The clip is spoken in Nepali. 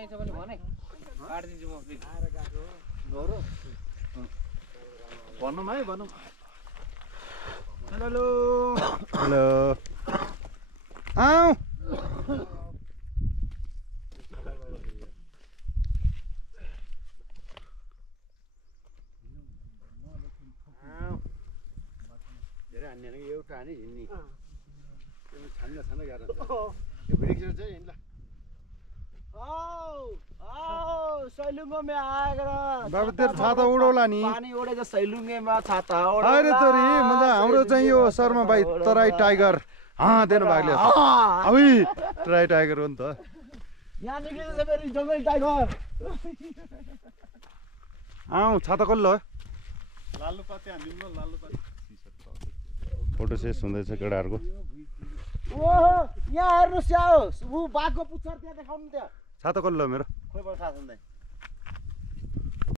चाहिन्छ भने भने काट्दिन्छु म फेरि भनौँ है भनौँ हेलो हेलो आऊ धेरै हान्ने एउटा हाने हिँड्ने छान्दा छान्दा गाह्रो हुन्छ यो भिडियो चाहिँ हिँड्ला सैलुङ्गो में आएर बाबु तेरो छाता उडौला नि पानी उडेको सैलुङ्गेमा छाता अरे तोरी मतलब हाम्रो चाहिँ यो शर्मा भाइ तराई टाइगर देन भागले अबि तराई टाइगर हो नि त यहाँ निक्लिन्छ फेरि जङ्गली टाइगर आऊ छाता कसले लालुपाते हानिदिनु ल लालुपाते फोटो सेस हुँदैछ केटाहरूको ओहो यहाँ हेर्नुहोस् यहाँ ऊ बाघको पुच्छर त्यहाँ देखाउनु त्यहाँ छाता कसले मेरो खोइ थाहा छैन